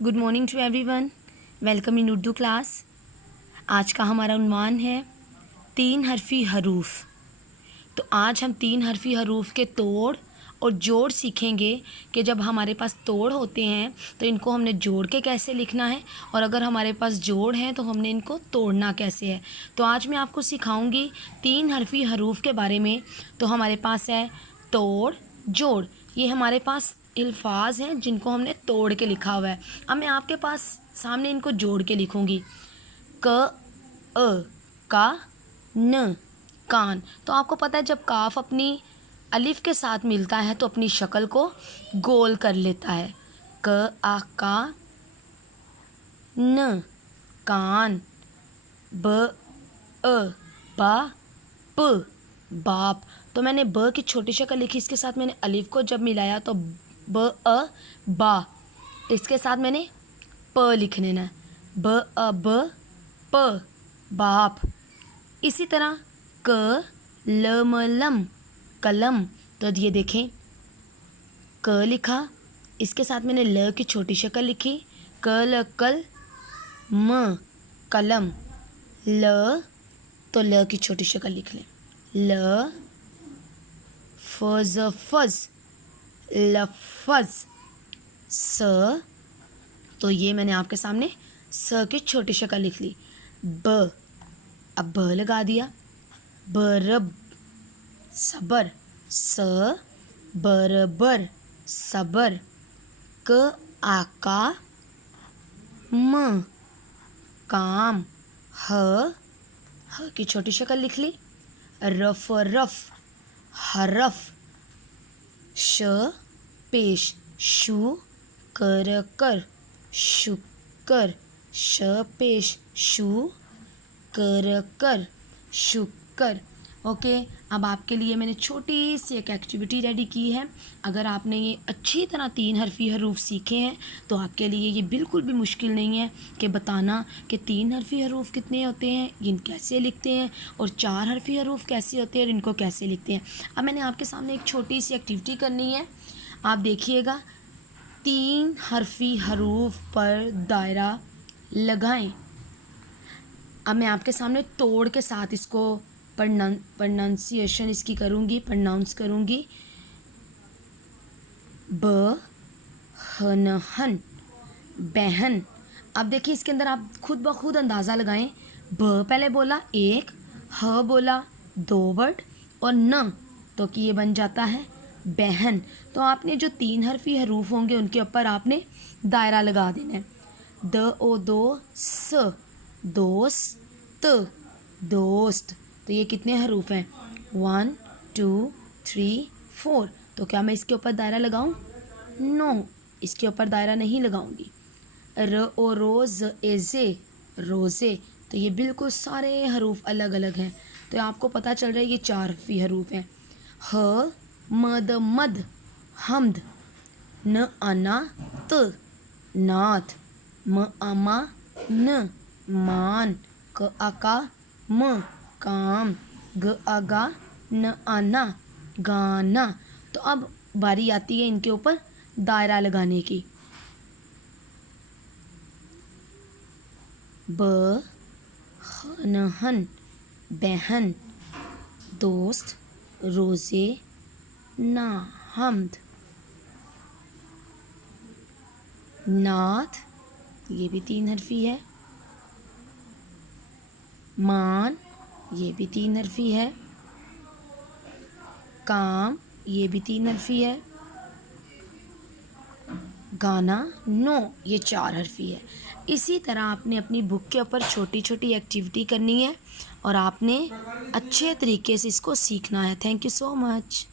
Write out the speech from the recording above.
Good morning to everyone, welcome in Urdu class. आज का हमारा उन्वान है 3 हरफी हरूफ। तो आज हम 3 हरफी हरूफ के तोड़ और जोड़ सीखेंगे कि जब हमारे पास तोड़ होते हैं तो इनको हमने जोड़ के कैसे लिखना है, और अगर हमारे पास जोड़ हैं तो हमने इनको तोड़ना कैसे है। तो आज मैं आपको सिखाऊंगी 3 हरफी हरूफ के बारे में। तो हमारे पास है तोड़, जोड़। ये हमारे पास अल्फाज हैं जिनको हमने तोड़ के लिखा हुआ है। अब मैं आपके पास सामने इनको जोड़ के लिखूंगी। क अ का न कान। तो आपको पता है जब काफ अपनी अलिफ के साथ मिलता है तो अपनी शक्ल को गोल कर लेता है। क आ का न कान। ब अ बा प बाप। तो मैंने ब की छोटी शक्ल लिखी, इसके साथ मैंने अलिफ को जब मिलाया तो ब अ बा, इसके साथ मैंने प लिख लेना है। ब अ ब प बाप। इसी तरह क ल म लम कलम। तो ये देखें, क लिखा, इसके साथ मैंने ल की छोटी शक्ल लिखी। क ल कल म कलम। ल तो ल की छोटी शक्ल लिख लें। ल फज फज लफज। स तो ये मैंने आपके सामने स की छोटी शक्ल लिख ली। ब, अब ब लगा दिया। बरब सबर। स बरबर सबर। क आका म काम। ह की छोटी शक्ल लिख ली। रफ रफ हरफ। श पेश शु कर कर शुकर। श पेश शु कर कर शुकर। ओके, अब आपके लिए मैंने छोटी सी एक एक्टिविटी रेडी की है। अगर आपने ये अच्छी तरह 3 हरफी हरूफ सीखे हैं तो आपके लिए ये बिल्कुल भी मुश्किल नहीं है कि बताना कि 3 हरफी हरूफ कितने होते हैं, इन कैसे लिखते हैं, और 4 हरफी हरूफ कैसे होते हैं और इनको कैसे लिखते हैं। अब मैंने आपके सामने एक छोटी सी एक्टिविटी करनी है, आप देखिएगा। 3 हरफी हरूफ पर दायरा लगाएं। अब मैं आपके सामने तोड़ के साथ इसको प्रोनाउंसिएशन इसकी करूँगी, प्रोनाउंस करूँगी। ब हन हन बहन। अब देखिए इसके अंदर आप खुद ब खुद अंदाज़ा लगाएं। ब पहले बोला एक, ह बोला 2 वर्ड, और न तो कि ये बन जाता है बहन। तो आपने जो 3 हरफी हरूफ होंगे उनके ऊपर आपने दायरा लगा देना है। द ओ दो स दोस्त दोस्त। तो ये कितने हरूफ हैं? 1 2 3 4। तो क्या मैं इसके ऊपर दायरा लगाऊं? नो, इसके ऊपर दायरा नहीं लगाऊंगी। र ओ रोज एजे रोज़े। तो ये बिल्कुल सारे हरूफ अलग अलग हैं। तो आपको पता चल रहा है ये 4 हरफी हरूफ हैं। ह मद मद हमद। न अना त नाथ। म अमा न मान। क अका म काम। ग अगा न आना गाना। तो अब बारी आती है इनके ऊपर दायरा लगाने की। ब हन हन बहन दोस्त रोज़े ना हमद नाथ, ये भी 3 हरफी है। मान, ये भी 3 हरफी है। काम, ये भी 3 हरफी है। गाना नो, ये 4 हरफी है। इसी तरह आपने अपनी बुक के ऊपर छोटी छोटी एक्टिविटी करनी है और आपने अच्छे तरीके से इसको सीखना है। Thank you so much.